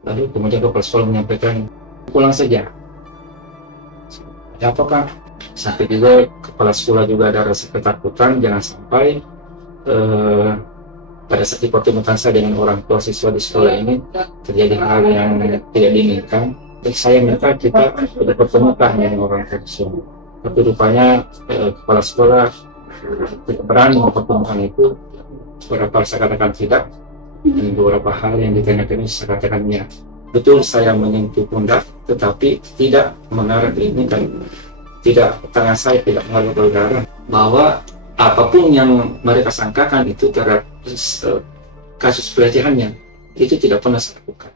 Lalu kemudian kepala sekolah menyampaikan, pulang saja. Ada apa Pak? Sampai juga kepala sekolah juga ada rasa ketakutan, jangan sampai eh, pada saat dipertemukan saya dengan orang tua siswa di sekolah ini terjadi hal yang tidak diinginkan. Dan saya minta kita dipertemukan dengan orang tua siswa. Tapi rupanya kepala sekolah tidak berani mempertemukan itu. Beberapa saya katakan tidak, dan beberapa hal yang ditanyakan saya katakan ya. Betul saya menyentuh pundak, tetapi tidak mengarah ini dan tidak, tangan saya tidak mengalir ke udara, bahwa apapun yang mereka sangkakan itu terhadap kasus pelecehannya itu tidak pernah saya lakukan.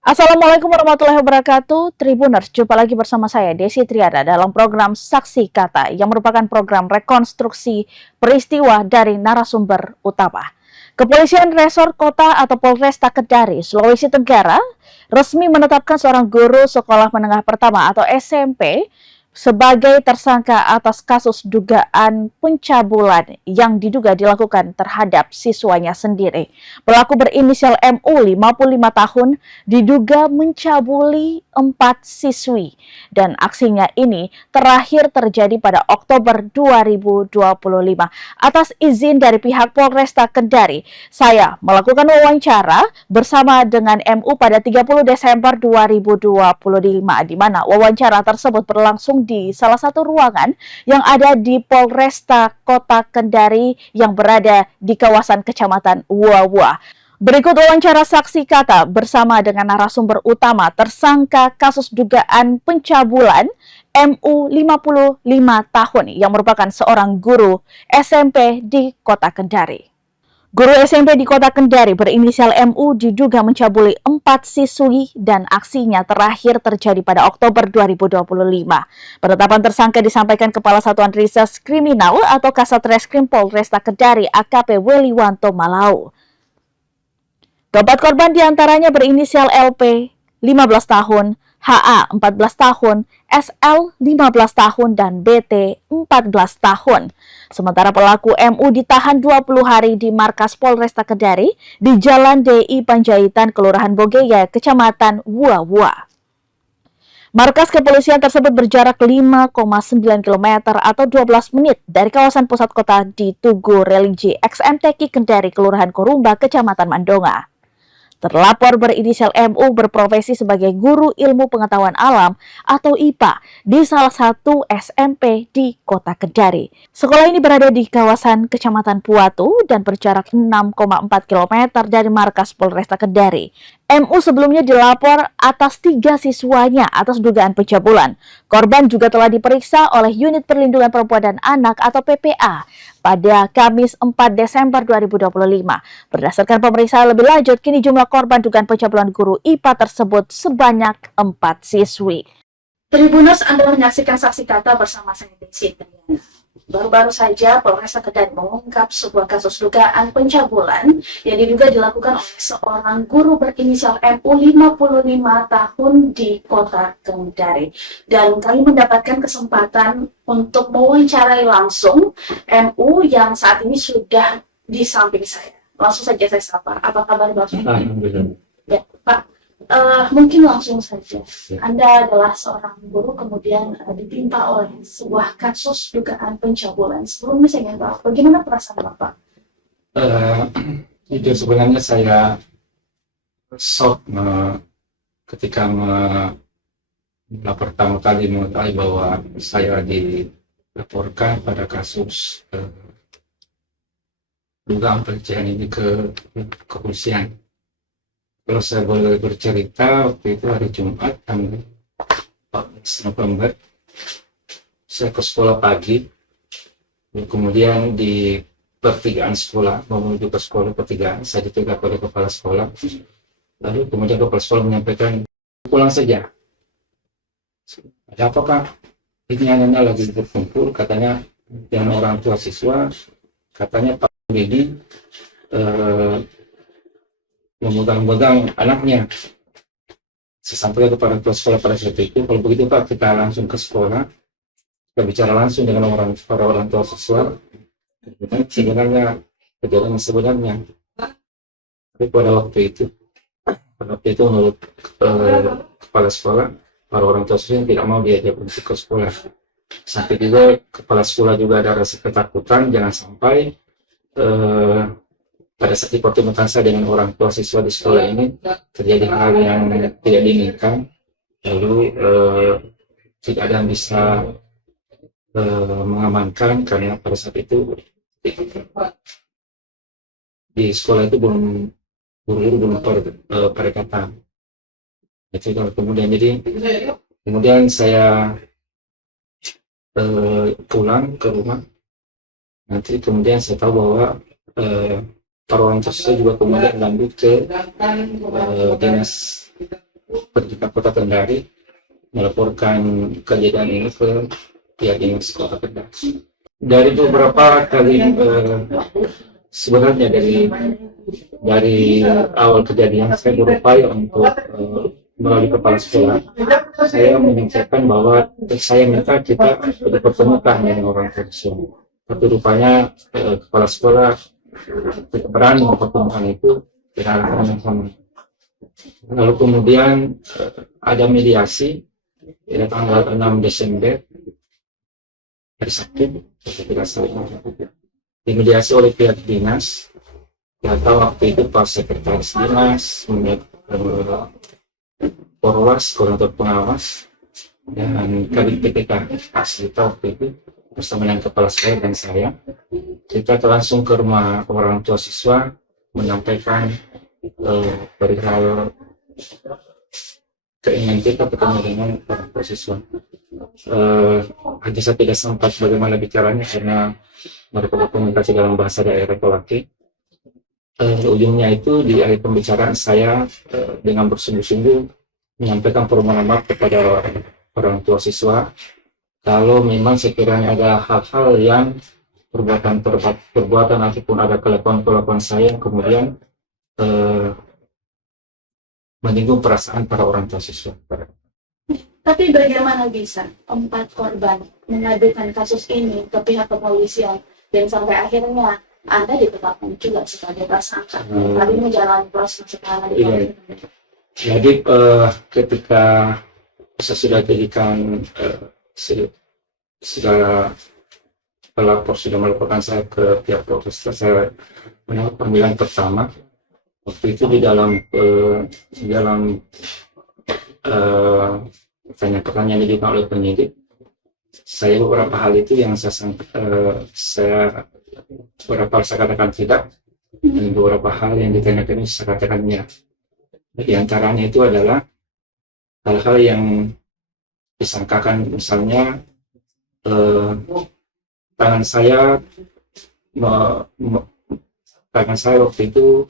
Assalamualaikum warahmatullahi wabarakatuh. Tribuners, jumpa lagi bersama saya Desi Triada dalam program Saksi Kata yang merupakan program rekonstruksi peristiwa dari narasumber utama. Kepolisian Resor Kota atau Polresta Kendari, Sulawesi Tenggara resmi menetapkan seorang guru sekolah menengah pertama atau SMP sebagai tersangka atas kasus dugaan pencabulan yang diduga dilakukan terhadap siswanya sendiri. Pelaku berinisial MU 55 tahun diduga mencabuli 4 siswi dan aksinya ini terakhir terjadi pada Oktober 2025. Atas izin dari pihak Polresta Kendari, saya melakukan wawancara bersama dengan MU pada 30 Desember 2025 di mana wawancara tersebut berlangsung di salah satu ruangan yang ada di Polresta Kota Kendari yang berada di kawasan Kecamatan Wuawua. Berikut wawancara saksi kata bersama dengan narasumber utama tersangka kasus dugaan pencabulan MU 55 tahun yang merupakan seorang guru SMP di Kota Kendari. Guru SMP di Kota Kendari berinisial MU diduga mencabuli 4 siswi dan aksinya terakhir terjadi pada Oktober 2025. Penetapan tersangka disampaikan Kepala Satuan Reserse Kriminal atau Kasat Reskrim Polresta Kendari AKP Weliwanto Malau. Keempat korban diantaranya berinisial LP 15 tahun, HA 14 tahun, SL 15 tahun, dan BT 14 tahun. Sementara pelaku MU ditahan 20 hari di markas Polresta Kendari di Jalan DI Panjaitan, Kelurahan Bogeya, Kecamatan Wuawua. Markas kepolisian tersebut berjarak 5,9 km atau 12 menit dari kawasan pusat kota di Tugu Religi XMTQ Kendari, Kelurahan Korumba, Kecamatan Mandonga. Terlapor berinisial MU berprofesi sebagai guru ilmu pengetahuan alam atau IPA di salah satu SMP di Kota Kendari. Sekolah ini berada di kawasan Kecamatan Puatu dan berjarak 6,4 km dari markas Polresta Kendari. MU sebelumnya dilapor atas 3 siswanya atas dugaan pencabulan. Korban juga telah diperiksa oleh Unit Perlindungan Perempuan dan Anak atau PPA pada Kamis 4 Desember 2025. Berdasarkan pemeriksaan lebih lanjut, kini jumlah korban dugaan pencabulan guru IPA tersebut sebanyak 4 siswi. Tribuners, Anda menyaksikan Saksi Kata bersama saya Desi Triana. Baru-baru saja Polresta Kendari mengungkap sebuah kasus dugaan pencabulan yang diduga dilakukan oleh seorang guru berinisial MU 55 tahun di Kota Kendari. Dan kami mendapatkan kesempatan untuk mewawancarai langsung MU yang saat ini sudah di samping saya. Langsung saja saya sapa. Apa kabar Bapak? Alhamdulillah. Ya, Pak. Mungkin langsung saja. Anda adalah seorang guru kemudian ditimpa oleh sebuah kasus dugaan pencabulan. Sebelumnya saya ingin tahu bagaimana perasaan Bapak? Itu sebenarnya saya shock ketika pertama kali mengetahui bahwa saya dilaporkan pada kasus dugaan pelecehan ini ke kepolisian. Kalau saya boleh bercerita, waktu itu hari Jumat tanggal 14 November, saya ke sekolah pagi, kemudian di pertigaan sekolah, mau menuju ke sekolah pertigaan, saya ditegak oleh kepala sekolah, lalu kemudian kepala sekolah menyampaikan, pulang saja. Ada apa Pak? Ini anak-anak lagi berkumpul, katanya yang orang tua siswa, katanya Pak Didi memegang anaknya. Saya sampaikan kepada kepala sekolah pada saat itu, kalau begitu Pak, kita langsung ke sekolah, kita bicara langsung dengan para orang tua siswa, Sebenarnya kejadian sebenarnya, tapi pada waktu itu menurut kepala sekolah, para orang tua siswa tidak mau diajak untuk ke sekolah. Sampai juga kepala sekolah juga ada rasa ketakutan jangan sampai eh, pada saat dipertemukan saya dengan orang tua siswa di sekolah ini terjadi hal yang tidak diinginkan, lalu tidak ada yang bisa mengamankan, karena pada saat itu di sekolah itu guru-guru belum pendekatan. Itu kalau kemudian saya pulang ke rumah. Nanti kemudian saya tahu bahwa para orang tua saya juga kemudian lanjut ke dinas pendidikan Kota Kendari, melaporkan kejadian ini ke pihak dinas Kota Kendari. Dari beberapa kali sebenarnya dari awal kejadian saya berupaya untuk melalui kepala sekolah saya menyampaikan bahwa saya minta kita dipertemukan dengan orang tua siswa. Tapi rupanya kepala sekolah tidak berani mempertemukan itu dengan alasan yang sama. Lalu kemudian ada mediasi pada tanggal 6 Desember hari Sabtu, tidak salah, dimediasi oleh pihak dinas. Data waktu itu Pak Sekretaris Dinas, Porwas, koordinator pengawas, dan Kabin PTK Asita waktu itu bersama dengan kepala sekolah dan saya. Kita langsung ke rumah orang tua siswa menyampaikan perihal keinginan kita bertemu dengan orang tua siswa. Hanya saya tidak sempat bagaimana bicaranya karena mereka berkomunikasi dalam bahasa daerah Kolaki. Ujungnya itu di akhir pembicaraan saya dengan bersungguh-sungguh menyampaikan permohonan maaf kepada orang tua siswa kalau memang sekiranya ada hal-hal yang perbuatan ataupun ada kelakuan saya kemudian menyinggung perasaan para orang tua siswa. Tapi bagaimana bisa 4 korban mengadukan kasus ini ke pihak kepolisian dan sampai akhirnya Anda ditetapkan juga sebagai tersangka? Tapi menjalani proses sekarang di polisi. Jadi ketika saya sudah jadikan sudah pelapor sudah melaporkan saya ke pihak Polresta, saya mendapat panggilan pertama. Waktu itu di dalam pertanyaan yang dilakukan oleh penyidik, saya beberapa hal itu yang saya beberapa saya katakan tidak, dan beberapa hal yang ditanyakan saya katakan ya. Di antaranya itu adalah hal-hal yang disangkakan, misalnya tangan saya waktu itu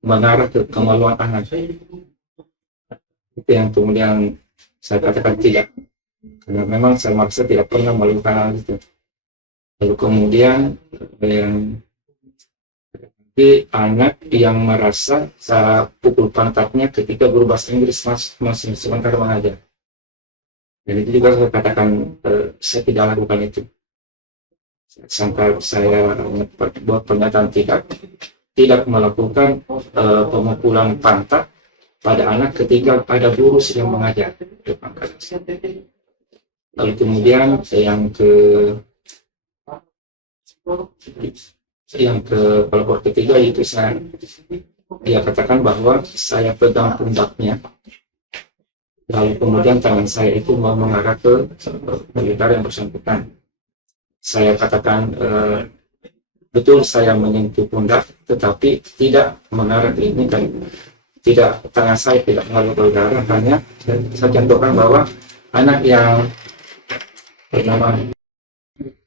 mengarah ke kemaluan anak. Itu yang kemudian saya katakan tidak, karena memang saya merasa tidak pernah melakukan hal itu. Lalu kemudian anak yang merasa saya pukul pantatnya ketika guru bahasa Inggris masih sebentar mengajar. Dan itu juga saya katakan saya tidak lakukan itu. Sampai saya buat pernyataan tidak melakukan pemukulan pantat pada anak ketika ada guru sedang mengajar depan kelas. Lalu kemudian yang pelapor ketiga itu dia katakan bahwa saya pegang pundaknya, lalu kemudian tangan saya itu mau mengarah ke militer yang bersangkutan. Saya katakan betul saya menyentuh pundak, tetapi tidak mengarah ke ini, kan tidak, tangan saya tidak mengarah ke udara. Hanya saya contohkan bahwa anak yang bernama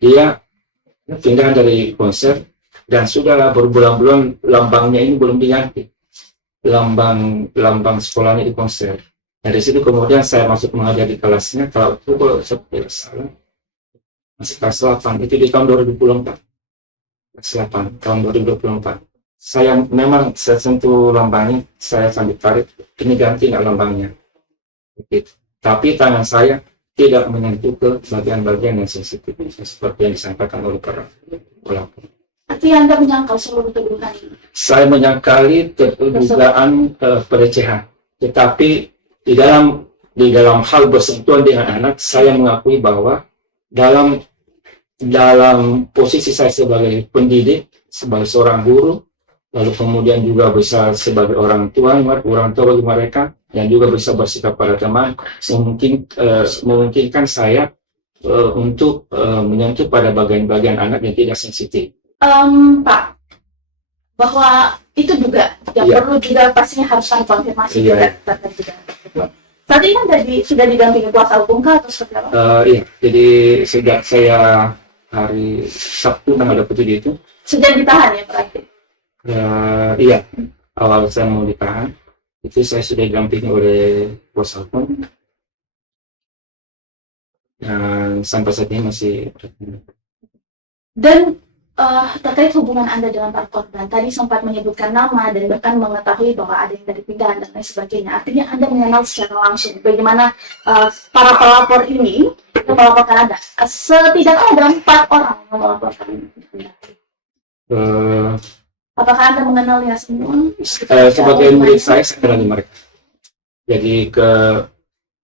dia pindah dari konser dan sudah berbulan-bulan lambangnya ini belum diganti, lambang sekolahnya di konser. Dari situ kemudian saya masuk mengajar di kelasnya, kalau saya tidak salah masih kelas 8, itu di tahun 2024. Kelas 8 tahun 2024. Saya memang saya sentuh lambangnya, saya sambil tarik, ini ganti nggak lambangnya. Begitu. Tapi tangan saya tidak menyentuh ke bagian-bagian yang sensitif seperti yang disampaikan oleh para pelaku. Artinya Anda menyangkal seluruh tuduhan ini. Saya menyangkali dugaan pelecehan, tetapi di dalam hal bersentuhan dengan anak, saya mengakui bahwa dalam posisi saya sebagai pendidik, sebagai seorang guru, lalu kemudian juga bisa sebagai orang tua bagi mereka, yang juga bisa bersikap pada teman, memungkinkan saya untuk menyentuh pada bagian-bagian anak yang tidak sensitif. Pak, bahwa itu juga yang Iya. perlu juga pastinya harus ada konfirmasi Iya. juga terkait juga. Saat ini kan sudah didampingi kuasa hukum kah atau seperti apa? Iya, jadi sejak saya hari Sabtu tanggal 27 itu, Sudah ditahan ya berarti? iya, awal saya mau ditahan, itu saya sudah didampingi oleh kuasa hukum, dan sampai saat ini masih. Dan terkait hubungan Anda dengan para korban, tadi sempat menyebutkan nama dan bahkan mengetahui bahwa ada yang dari pindahan dan lain sebagainya. Artinya Anda mengenal secara langsung bagaimana para pelapor ini yang melaporkan Anda. Setidaknya ada 4 orang yang melaporkan Anda. Apakah Anda mengenalnya semua? Sebagai murid saya kenali mereka. Jadi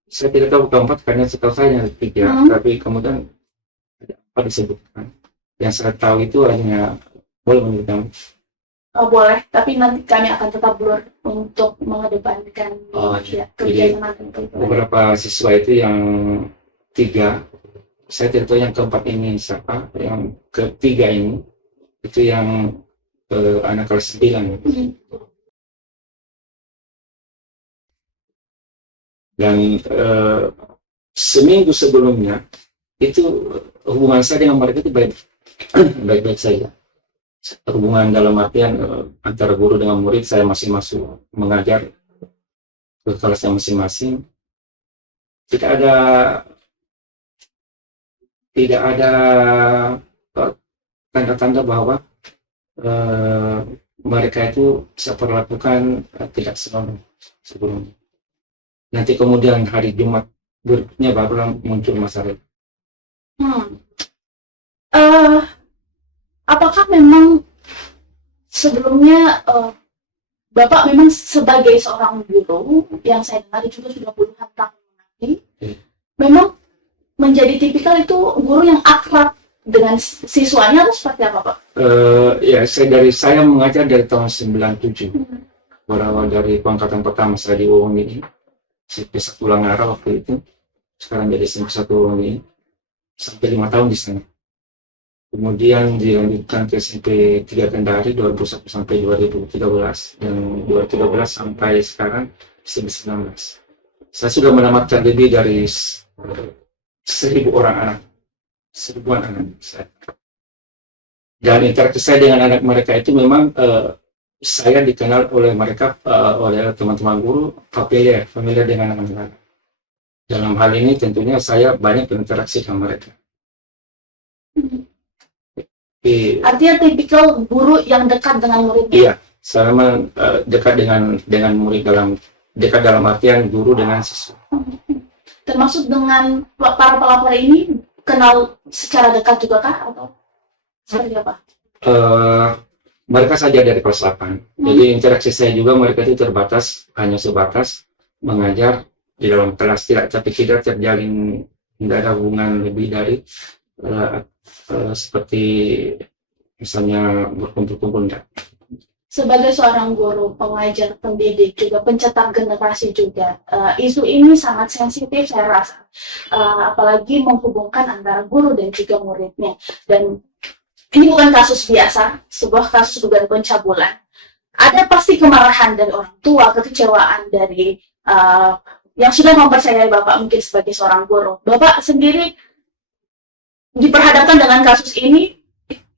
saya tidak tahu keempat karena setahu saya ada 3, tapi kemudian ada 4 disebutkan. Yang saya tahu itu hanya boleh menyebutkan. Boleh, tapi nanti kami akan tetap blur untuk mengedepankan kerjasama tentu. Beberapa siswa itu yang 3, saya tidak tahu yang keempat ini siapa, yang ketiga ini itu yang anak kelas 9. Dan seminggu sebelumnya itu hubungan saya dengan mereka itu baik-baik saja. Hubungan dalam artian antara guru dengan murid, saya masih masuk mengajar ke kelasnya masing-masing. Tidak ada tanda-tanda bahwa mereka itu saya perlakukan tidak senonoh sebelumnya. Nanti kemudian hari Jumat berikutnya baru muncul masalah. Apakah memang sebelumnya Bapak memang sebagai seorang guru yang saya dengar juga sudah puluhan tahun lagi, memang menjadi tipikal itu guru yang akrab dengan siswanya atau seperti apa, Pak? Ya, saya mengajar dari tahun 97. Berawal dari pangkatan pertama saya di UUM ini, SMP 1 Langara waktu itu, sekarang jadi SMP 1 UUM ini, sampai 5 tahun di sana. Kemudian dilanjutkan ke SMP 3 Kendari 2001 sampai 2013, dan 2013 sampai sekarang SMP 19. Saya sudah menamatkan lebih dari 1.000 orang anak, 1.000-an anak saya. Dan interaksi saya dengan anak mereka itu memang saya dikenal oleh mereka, oleh teman-teman guru, familiar dengan anak-anak. Dalam hal ini tentunya saya banyak berinteraksi dengan mereka. Artinya tipikal guru yang dekat dengan muridnya. Iya, saya memang dekat dengan murid dekat dalam artian guru dengan siswa. Termasuk dengan para pelapor ini kenal secara dekat juga kah atau seperti apa? Mereka saja dari kelas 8. Jadi interaksi saya juga mereka itu terbatas, hanya sebatas mengajar di dalam kelas, tapi tidak terjalin, tidak ada hubungan lebih dari seperti misalnya berkumpul-kumpul. Sebagai seorang guru, pengajar, pendidik, juga pencetak generasi juga, isu ini sangat sensitif saya rasa, apalagi menghubungkan antara guru dan juga muridnya. Dan ini bukan kasus biasa, sebuah kasus dugaan pencabulan. Ada pasti kemarahan dari orang tua, kekecewaan dari yang sudah mempercayai Bapak mungkin sebagai seorang guru. Bapak sendiri diperhadapkan dengan kasus ini,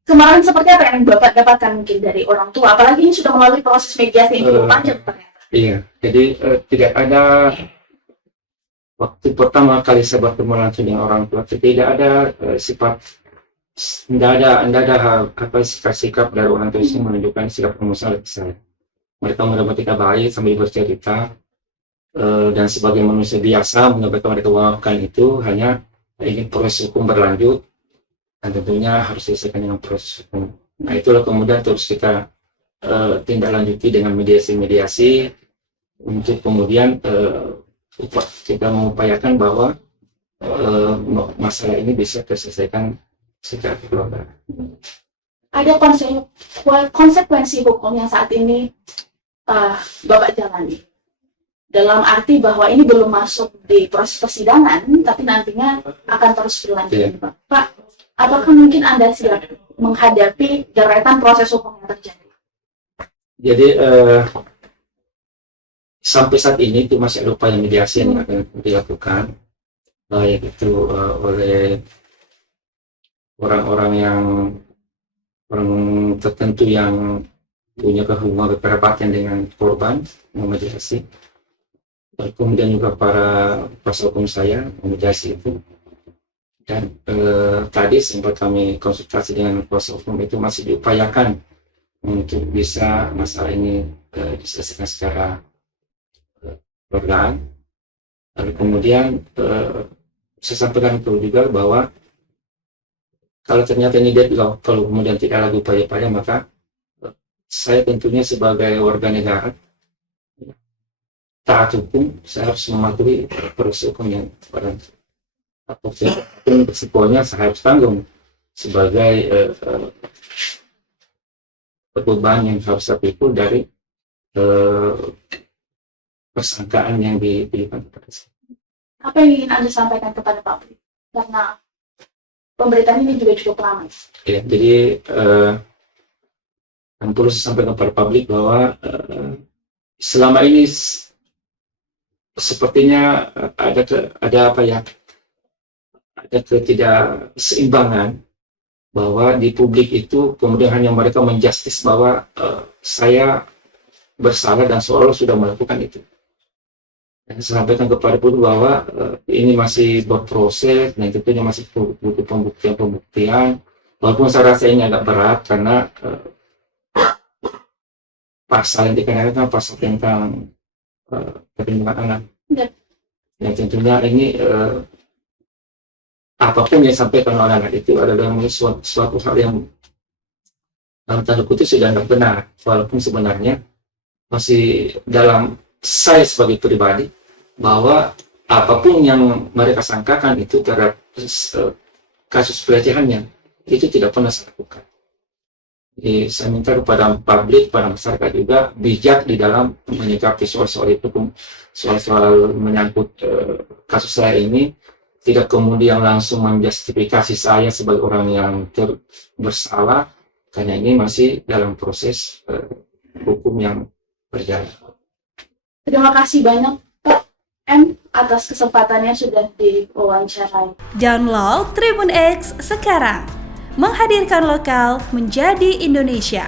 kemarahan seperti apa yang Bapak dapatkan mungkin dari orang tua? Apalagi ini sudah melalui proses mediasi yang cukup panjang ternyata. Iya, jadi tidak ada, waktu pertama kali saya bertemu langsung dengan orang tua, tidak ada sifat, tidak ada sikap dari orang tua yang menunjukkan sikap emosional ke saya. Mereka mendapat kita baik sambil bercerita, dan sebagai manusia biasa menyampaikan mereka memaafkan itu hanya ingin proses hukum berlanjut dan tentunya harus diselesaikan dengan proses hukum. Nah itulah kemudian terus kita tindak lanjuti dengan mediasi-mediasi untuk kemudian kita mengupayakan bahwa masalah ini bisa terselesaikan secara kekeluargaan. Ada konsekuensi hukum yang saat ini Bapak jalani, dalam arti bahwa ini belum masuk di proses persidangan, tapi nantinya akan terus berlanjut. Iya. Pak, apakah mungkin Anda siap menghadapi deretan proses hukum yang terjadi? Jadi sampai saat ini itu masih ada upaya mediasi yang akan dilakukan, baik itu oleh orang-orang tertentu yang punya hubungan kekerabatan dengan korban memediasi, kemudian juga para kuasa hukum saya memediasi itu. Dan tadi sempat kami konsultasi dengan kuasa hukum, itu masih diupayakan untuk bisa masalah ini diselesaikan secara kekeluargaan. Lalu kemudian saya sampaikan itu juga bahwa kalau ternyata ini deadlock, kalau kemudian tidak lagi upaya-upaya, maka saya tentunya sebagai warga negara taat hukum, saya harus mematuhi proses hukum yang pada apapun resikonya saya harus tanggung sebagai beban yang harus saya pikul dari persangkaan yang diberikan kepada saya. Apa yang ingin Anda sampaikan kepada publik? Karena pemberitaan ini juga cukup lama. Ya, jadi yang perlu saya sampaikan kepada publik bahwa selama ini sepertinya ada apa ya? Ada ketidakseimbangan bahwa di publik itu kemudian hanya mereka menjustis bahwa saya bersalah dan seolah sudah melakukan itu. Dan saya sampaikan kepada publik bahwa ini masih berproses dan tentunya masih butuh pembuktian. Walaupun saya rasa ini agak berat karena pasal yang dikenakan pasal tentang perlindungan anak. Dan tentunya ini apapun yang disampaikan oleh anak itu adalah suatu hal yang dalam tanda kutip sudah tidak benar, walaupun sebenarnya masih dalam saya sebagai pribadi bahwa apapun yang mereka sangkakan itu terhadap kasus pelecehannya itu tidak pernah saya lakukan. Jadi saya minta kepada publik, pada masyarakat juga bijak di dalam menyikapi soal-soal itu, soal-soal menyangkut kasus saya ini. Tidak kemudian langsung menjustifikasi saya sebagai orang yang bersalah, karena ini masih dalam proses hukum yang berjalan. Terima kasih banyak Pak M atas kesempatannya sudah diwawancarai. Download Tribun X sekarang, menghadirkan lokal menjadi Indonesia.